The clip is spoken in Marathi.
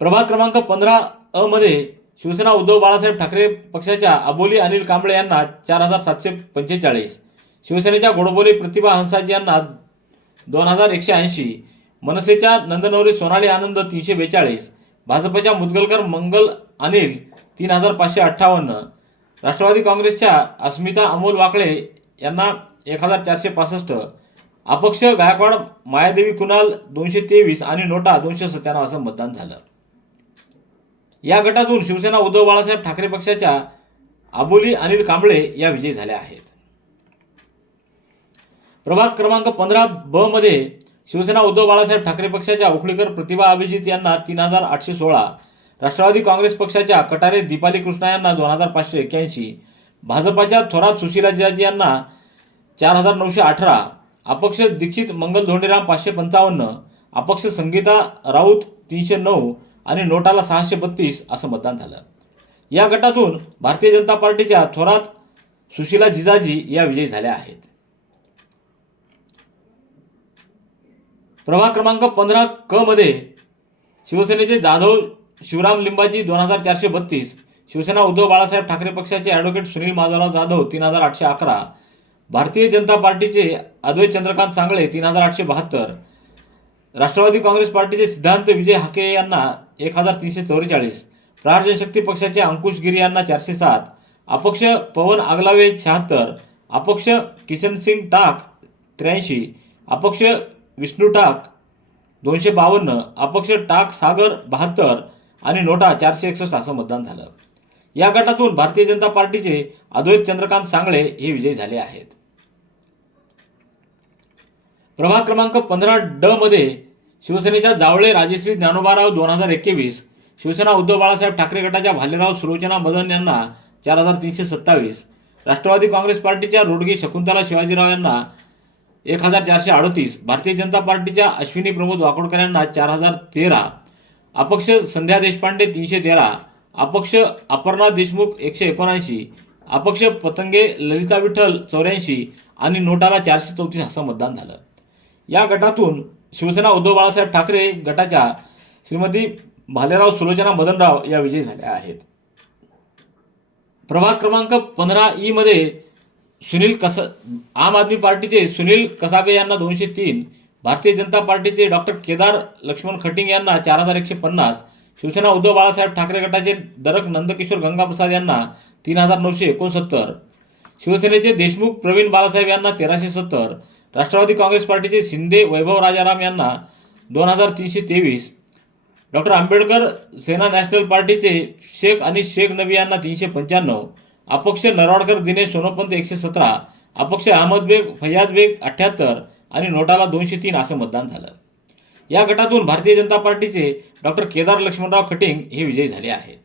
प्रभाग क्रमांक 15 मध्ये शिवसेना उद्धव बाळासाहेब ठाकरे पक्षाच्या अबोली अनिल कांबळे यांना 4745, शिवसेनेच्या गोडबोले प्रतिभा हंसाजी यांना 2180, मनसेच्या नंदनवरे सोनाली आनंद 342, भाजपच्या मुदगलकर मंगल अनिल 3558, राष्ट्रवादी काँग्रेसच्या अस्मिता अमोल वाकळे यांना 1465, अपक्ष गायकवाड मायादेवी कुणाल 223 आणि नोटा 297 असं मतदान झालं. या गटातून शिवसेना उद्धव बाळासाहेब ठाकरे पक्षाच्या अबोली अनिल कांबळे या विजयी झाल्या आहेत. प्रभाग क्रमांक 15 मध्ये शिवसेना उद्धव बाळासाहेब ठाकरे पक्षाच्या उखळीकर प्रतिभा अभिजित यांना 3816, राष्ट्रवादी काँग्रेस पक्षाच्या कटारे दीपाली कृष्णा यांना 2581, भाजपाच्या थोरात सुशीला जिजाजी यांना 4918, अपक्ष दीक्षित मंगल धोंडेराम 555, अपक्ष संगीता राऊत 309 आणि नोटाला 632 असं मतदान झालं. या गटातून भारतीय जनता पार्टीच्या थोरात सुशीला जिजाजी या विजयी झाल्या आहेत. प्रभाग क्रमांक 15 मध्ये शिवसेनेचे जाधव शिवराम लिंबाजी 2432, शिवसेना उद्धव बाळासाहेब ठाकरे पक्षाचे ॲडव्होकेट सुनील माधवराव जाधव 3811, भारतीय जनता पार्टीचे अद्वैत चंद्रकांत सांगळे 3872, राष्ट्रवादी काँग्रेस पार्टीचे सिद्धांत विजय हाके यांना 1344, प्रहार जनशक्ती पक्षाचे अंकुश गिरी यांना 407, अपक्ष पवन आगलावे 76, अपक्ष किशनसिंग टाक 83, अपक्ष विष्णू टाक 252, अपक्ष टाक सागर 72 आणि नोटा 461 असं मतदान झालं. या गटातून भारतीय जनता पार्टीचे अद्वैत चंद्रकांत सांगळे हे विजयी झाले आहेत. प्रभाग क्रमांक 15 मध्ये शिवसेनेच्या जावळे राजेश्री ज्ञानोबाराव 2021, शिवसेना उद्धव बाळासाहेब ठाकरे गटाच्या भालेराव सुलोचना मदन यांना 4327, राष्ट्रवादी काँग्रेस पार्टीच्या रोडगे शकुंतला शिवाजीराव यांना 1438, भारतीय जनता पार्टीच्या अश्विनी प्रमोद वाकोडकर यांना 4013, अपक्ष संध्या देशपांडे 313, अपक्ष अपर्णा देशमुख 179, अपक्ष पतंगे ललिता विठ्ठल 84 आणि नोटाला 434 असं मतदान झालं. या गटातून शिवसेना उद्धव बाळासाहेब ठाकरे गटाच्या श्रीमती भालेराव सुलोचना मदनराव या विजयी झाल्या आहेत. प्रभाग क्रमांक 15 मध्ये आम आदमी पार्टीचे सुनील कसाबे यांना 203, भारतीय जनता पार्टीचे डॉक्टर केदार लक्ष्मण खटिंग यांना 4150, शिवसेना उद्धव बाळासाहेब ठाकरे गटाचे दरक नंदकिशोर गंगाप्रसाद यांना 3969, शिवसेनेचे देशमुख प्रवीण बाळासाहेब यांना 1370, राष्ट्रवादी काँग्रेस पार्टीचे शिंदे वैभव राजाराम यांना 2323, डॉक्टर आंबेडकर सेना नॅशनल पार्टीचे शेख अनिस शेख नबी यांना 395, अपक्ष नरवाडकर दिनेश सोनोपंत 117, अपक्ष अहमद बेग फैयाज बेग 78 आणि नोटाला 203 असं मतदान झालं. या गटातून भारतीय जनता पार्टीचे डॉक्टर केदार लक्ष्मणराव खटिंग हे विजयी झाले आहेत.